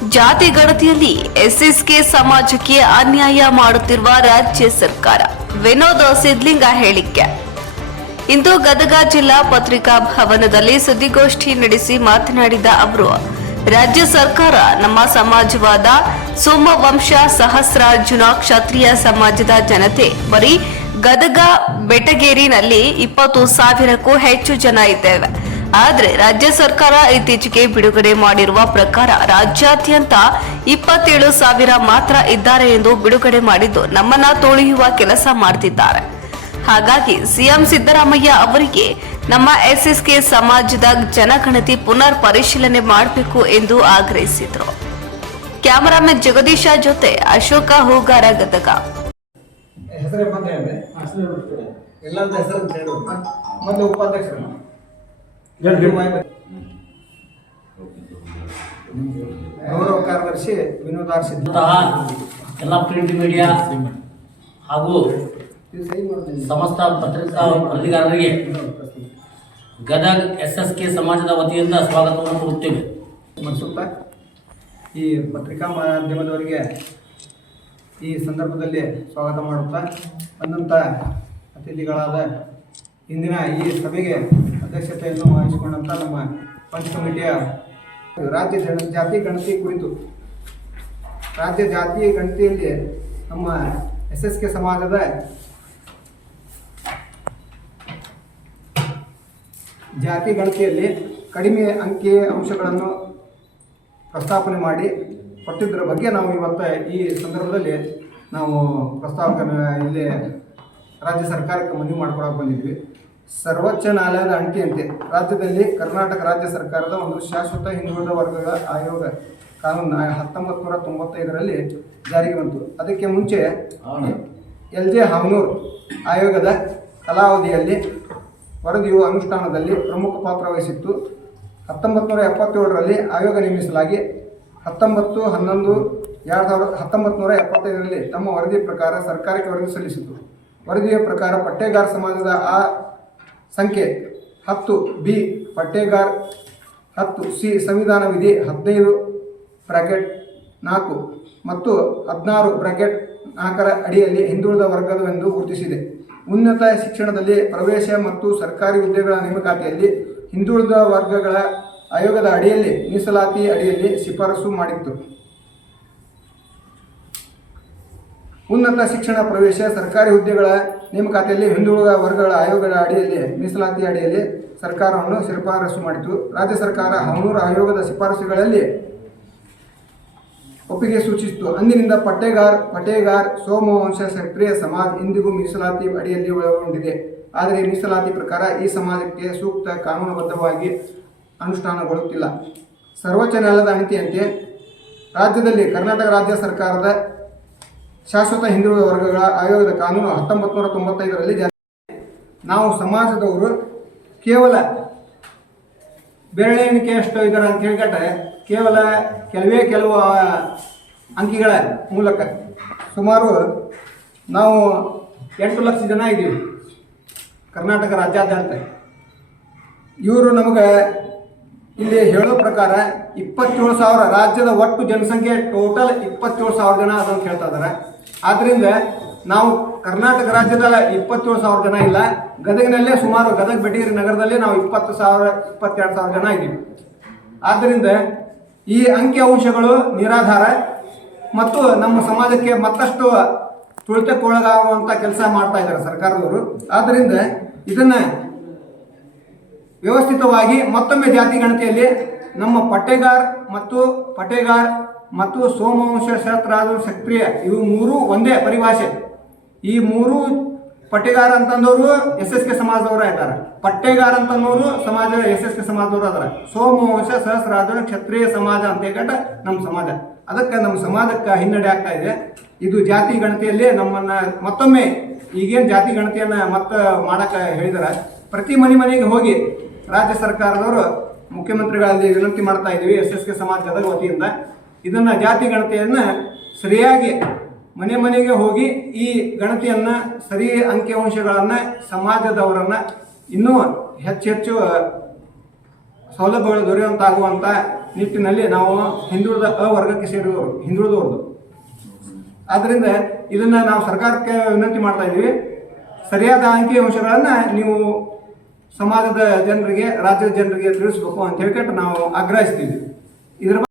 ಜಾತಿ ಗಣತಿಯಲ್ಲಿ ಎಸ್ಎಸ್ಕೆ ಸಮಾಜಕ್ಕೆ ಅನ್ಯಾಯ ಮಾಡುತ್ತಿರುವ ರಾಜ್ಯ ಸರ್ಕಾರ. ವಿನೋದ್ ಸಿದ್ಲಿಂಗ ಹೇಳಿಕೆ. ಇಂದು ಗದಗ ಜಿಲ್ಲಾ ಪತ್ರಿಕಾ ಭವನದಲ್ಲಿ ಸುದ್ದಿಗೋಷ್ಠಿ ನಡೆಸಿ ಮಾತನಾಡಿದ ಅವರು, ರಾಜ್ಯ ಸರ್ಕಾರ ನಮ್ಮ ಸಮಾಜವಾದ ಸೋಮವಂಶ ಸಹಸ್ರಾರ್ಜುನ ಕ್ಷತ್ರಿಯ ಸಮಾಜದ ಜನತೆ ಬರೀ ಗದಗ ಬೆಟಗೇರಿನಲ್ಲಿ 20,000ಕ್ಕೂ ಹೆಚ್ಚು ಜನ ಇದ್ದೇವೆ. ಆದರೆ ರಾಜ್ಯ ಸರ್ಕಾರ ಇತ್ತೀಚೆಗೆ ಬಿಡುಗಡೆ ಮಾಡಿರುವ ಪ್ರಕಾರ ರಾಜ್ಯಾದ್ಯಂತ 27,000 ಮಾತ್ರ ಇದ್ದಾರೆ ಎಂದು ಬಿಡುಗಡೆ ಮಾಡಿದ್ದು ನಮ್ಮನ್ನ ತೊಳೆಯುವ ಕೆಲಸ ಮಾಡ್ತಿದ್ದಾರೆ. ಹಾಗಾಗಿ ಸಿಎಂ ಸಿದ್ದರಾಮಯ್ಯ ಅವರಿಗೆ ನಮ್ಮ ಎಸ್ಎಸ್ಕೆ ಸಮಾಜದ ಜನಗಣತಿ ಪುನರ್ ಪರಿಶೀಲನೆ ಮಾಡಬೇಕು ಎಂದು ಆಗ್ರಹಿಸಿದರು. ಕ್ಯಾಮರಾಮನ್ ಜಗದೀಶ ಜೊತೆ ಅಶೋಕ ಹೂಗಾರ, ಗದಗ. ಗೌರವ ಕಾರ್ಯದರ್ಶಿ ವಿನೋದ್ ಎಲ್ಲ ಪ್ರಿಂಟ್ ಮೀಡಿಯಾ ಹಾಗೂ ಸಮಸ್ತ ಪತ್ರಿಕಾ ವರದಿಗಾರರಿಗೆ ಗದಗ ಎಸ್ಎಸ್ಕೆ ಸಮಾಜದ ವತಿಯಿಂದ ಸ್ವಾಗತವನ್ನು ಕೊಡುತ್ತೇವೆ. ಮನಸುತ್ತಾ ಈ ಪತ್ರಿಕಾ ಮಾಧ್ಯಮದವರಿಗೆ ಈ ಸಂದರ್ಭದಲ್ಲಿ ಸ್ವಾಗತ ಮಾಡುತ್ತಾ, ಬಂದಂಥ ಅತಿಥಿಗಳಾದ ಇಂದಿನ ಈ ಸಭೆಗೆ ಅಧ್ಯಕ್ಷತೆಯನ್ನು ವಹಿಸಿಕೊಂಡಂಥ ನಮ್ಮ ಪಂಚ್ ಕಮಿಟಿಯ ರಾಜ್ಯ ಜಾತಿ ಗಣತಿ ಕುರಿತು, ರಾಜ್ಯ ಜಾತಿ ಗಣತಿಯಲ್ಲಿ ನಮ್ಮ ಎಸ್ಎಸ್ಕೆ ಸಮಾಜದ ಜಾತಿ ಗಣತಿಯಲ್ಲಿ ಕಡಿಮೆ ಅಂಕಿ ಅಂಶಗಳನ್ನು ಪ್ರಸ್ತಾಪನೆ ಮಾಡಿ ಕೊಟ್ಟಿದ್ದರ ಬಗ್ಗೆ ನಾವು ಇವತ್ತು ಈ ಸಂದರ್ಭದಲ್ಲಿ ನಾವು ಇಲ್ಲಿ ರಾಜ್ಯ ಸರ್ಕಾರಕ್ಕೆ ಮನವಿ ಮಾಡ್ಕೊಳಕ್ಕೆ ಬಂದಿದ್ವಿ. ಸರ್ವೋಚ್ಚ ನ್ಯಾಯಾಲಯದ ಅಣತಿಯಂತೆ ರಾಜ್ಯದಲ್ಲಿ ಕರ್ನಾಟಕ ರಾಜ್ಯ ಸರ್ಕಾರದ ಒಂದು ಶಾಶ್ವತ ಹಿಂದುಳಿದ ವರ್ಗಗಳ ಆಯೋಗ ಕಾನೂನು 1995ರಲ್ಲಿ ಜಾರಿಗೆ ಬಂತು. ಅದಕ್ಕೆ ಮುಂಚೆ LJ ಹಾವನೂರ್ ಆಯೋಗದ ಕಾಲಾವಧಿಯಲ್ಲಿ ವರದಿಯು ಅನುಷ್ಠಾನದಲ್ಲಿ ಪ್ರಮುಖ ಪಾತ್ರ ವಹಿಸಿತ್ತು. 1977ರಲ್ಲಿ ಆಯೋಗ ನೇಮಿಸಲಾಗಿ 19/11/1975ರಲ್ಲಿ ತಮ್ಮ ವರದಿ ಪ್ರಕಾರ ಸರ್ಕಾರಕ್ಕೆ ವರದಿ ಸಲ್ಲಿಸಿತು. ವರದಿಯ ಪ್ರಕಾರ ಪಟ್ಟೇಗಾರ್ ಸಮಾಜದ ಆ ಸಂಖ್ಯೆ 10B, ಪಟ್ಟೇಗಾರ್ 10C ಸಂವಿಧಾನ ವಿಧಿ 15(4) ಮತ್ತು 16(4) ಅಡಿಯಲ್ಲಿ ಹಿಂದುಳಿದ ವರ್ಗವೆಂದು ಗುರುತಿಸಿದೆ. ಉನ್ನತ ಶಿಕ್ಷಣದಲ್ಲಿ ಪ್ರವೇಶ ಮತ್ತು ಸರ್ಕಾರಿ ಹುದ್ದೆಗಳ ನೇಮಕಾತಿಯಲ್ಲಿ ಹಿಂದುಳಿದ ವರ್ಗಗಳ ಆಯೋಗದ ಅಡಿಯಲ್ಲಿ ಮೀಸಲಾತಿ ಅಡಿಯಲ್ಲಿ ಶಿಫಾರಸು ಮಾಡಿತ್ತು. ಉನ್ನತ ಶಿಕ್ಷಣ ಪ್ರವೇಶ ಸರ್ಕಾರಿ ಹುದ್ದೆಗಳ ನೇಮಕಾತಿಯಲ್ಲಿ ಹಿಂದುಳಿದ ವರ್ಗಗಳ ಆಯೋಗದ ಅಡಿಯಲ್ಲಿ ಮೀಸಲಾತಿ ಅಡಿಯಲ್ಲಿ ಸರ್ಕಾರವನ್ನು ಶಿಫಾರಸು ಮಾಡಿತು. ರಾಜ್ಯ ಸರ್ಕಾರ ಹಾವನೂರು ಆಯೋಗದ ಶಿಫಾರಸುಗಳಲ್ಲಿ ಒಪ್ಪಿಗೆ ಸೂಚಿಸಿತು. ಅಂದಿನಿಂದ ಪಟೇಗಾರ್ ಸೋಮವಂಶ ಕ್ಷತ್ರಿಯ ಸಮಾಜ ಇಂದಿಗೂ ಮೀಸಲಾತಿ ಅಡಿಯಲ್ಲಿ ಒಳಗೊಂಡಿದೆ. ಆದರೆ ಮೀಸಲಾತಿ ಪ್ರಕಾರ ಈ ಸಮಾಜಕ್ಕೆ ಸೂಕ್ತ ಕಾನೂನುಬದ್ಧವಾಗಿ ಅನುಷ್ಠಾನಗೊಳ್ಳುತ್ತಿಲ್ಲ. ಸರ್ವೋಚ್ಚ ನ್ಯಾಯಾಲಯದ ಅಣತಿಯಂತೆ ರಾಜ್ಯದಲ್ಲಿ ಕರ್ನಾಟಕ ರಾಜ್ಯ ಸರ್ಕಾರದ ಶಾಶ್ವತ ಹಿಂದುಳಿದ ವರ್ಗಗಳ ಆಯೋಗದ ಕಾನೂನು 1995ರಲ್ಲಿ ಜಾರಿ. ನಾವು ಸಮಾಜದವರು ಕೇವಲ ಬೆರಳೆ ಎಣಿಕೆಯಷ್ಟು ಇದ್ದಾರೆ ಅಂತ ಹೇಳಿಕಟ್ಟೆ ಕೇವಲ ಕೆಲವು ಅಂಕಿಗಳ ಮೂಲಕ ಸುಮಾರು ನಾವು 8 ಲಕ್ಷ ಜನ ಇದ್ದೀವಿ ಕರ್ನಾಟಕ ರಾಜ್ಯಾದ್ಯಂತ. ಇವರು ನಮಗೆ ಇಲ್ಲಿ ಹೇಳೋ ಪ್ರಕಾರ 27,000 ರಾಜ್ಯದ ಒಟ್ಟು ಜನಸಂಖ್ಯೆ ಟೋಟಲ್ 27,000 ಜನ ಅದನ್ನು ಹೇಳ್ತಾ ಇದ್ದಾರೆ. ಆದ್ದರಿಂದ ನಾವು ಕರ್ನಾಟಕ ರಾಜ್ಯದ 27,000 ಜನ ಇಲ್ಲ, ಗದಗಿನಲ್ಲೇ ಸುಮಾರು ಗದಗ ಬೆಟಗೇರಿ ನಗರದಲ್ಲೇ ನಾವು 22,000 ಜನ ಇದ್ದೀವಿ. ಆದ್ದರಿಂದ ಈ ಅಂಕಿ ಅಂಶಗಳು ನಿರಾಧಾರ ಮತ್ತು ನಮ್ಮ ಸಮಾಜಕ್ಕೆ ಮತ್ತಷ್ಟು ತುಳಿತಕ್ಕೊಳಗಾಗುವಂಥ ಕೆಲಸ ಮಾಡ್ತಾ ಇದ್ದಾರೆ ಸರ್ಕಾರದವರು. ಆದ್ದರಿಂದ ಇದನ್ನು ವ್ಯವಸ್ಥಿತವಾಗಿ ಮತ್ತೊಮ್ಮೆ ಜಾತಿ ಗಣತಿಯಲ್ಲಿ ನಮ್ಮ ಪಟ್ಟೇಗಾರ್ ಮತ್ತು ಸೋಮವಂಶ ಸಹಸ್ರಾರ್ಜುನ ಕ್ಷತ್ರಿಯ ಇವು ಮೂರು ಒಂದೇ ಪರಿಭಾಷೆ. ಈ ಮೂರು ಪಟ್ಟೇಗಾರ ಅಂತಂದವರು ಎಸ್ಎಸ್ಕೆ ಸಮಾಜದವರು ಇದ್ದಾರೆ, ಪಟ್ಟೇಗಾರ ಅಂತಂದವರು ಸಮಾಜ ಎಸ್ಎಸ್ಕೆ ಸಮಾಜದವರು ಅದಾರ, ಸೋಮವಂಶ ಸಹಸ್ರಾರ್ಜುನ ಕ್ಷತ್ರಿಯ ಸಮಾಜ ಅಂತ ಹೇಳ್ಬಿಟ್ಟು ನಮ್ಮ ಸಮಾಜ. ಅದಕ್ಕೆ ನಮ್ಮ ಸಮಾಜಕ್ಕೆ ಹಿನ್ನಡೆ ಆಗ್ತಾ ಇದೆ. ಇದು ಜಾತಿ ಗಣತಿಯಲ್ಲಿ ನಮ್ಮನ್ನು ಮತ್ತೊಮ್ಮೆ ಈಗೇನು ಜಾತಿ ಗಣತಿಯನ್ನು ಮತ್ತೆ ಮಾಡೋಕ್ಕೆ ಹೇಳಿದಾರೆ, ಪ್ರತಿ ಮನೆಗೆ ಹೋಗಿ ರಾಜ್ಯ ಸರ್ಕಾರದವರು ಮುಖ್ಯಮಂತ್ರಿಗಳಲ್ಲಿ ವಿನಂತಿ ಮಾಡ್ತಾ ಇದ್ದೀವಿ ಎಸ್ಎಸ್ಕೆ ಸಮಾಜದ ವತಿಯಿಂದ. ಇದನ್ನು ಜಾತಿ ಗಣತಿಯನ್ನು ಸರಿಯಾಗಿ ಮನೆಗೆ ಹೋಗಿ ಈ ಗಣತಿಯನ್ನು ಸರಿ ಅಂಕಿಅಂಶಗಳನ್ನು ಸಮಾಜದವರನ್ನು ಇನ್ನೂ ಹೆಚ್ಚು ಸೌಲಭ್ಯಗಳು ದೊರೆಯುವಂತಾಗುವಂಥ ನಿಟ್ಟಿನಲ್ಲಿ ನಾವು ಹಿಂದುಳಿದ ವರ್ಗಕ್ಕೆ ಸೇರಿದವರು ಹಿಂದುಳಿದವ್ರದ್ದು. ಆದ್ದರಿಂದ ಇದನ್ನು ನಾವು ಸರ್ಕಾರಕ್ಕೆ ವಿನಂತಿ ಮಾಡ್ತಾ ಇದ್ದೀವಿ, ಸರಿಯಾದ ಅಂಕಿಅಂಶಗಳನ್ನು ನೀವು ಸಮಾಜದ ಜನರಿಗೆ, ರಾಜ್ಯದ ಜನರಿಗೆ ತಿಳಿಸ್ಬೇಕು ಅಂತ ಹೇಳ್ಕೊಂಡು ನಾವು ಆಗ್ರಹಿಸ್ತೀವಿ. ಇದರ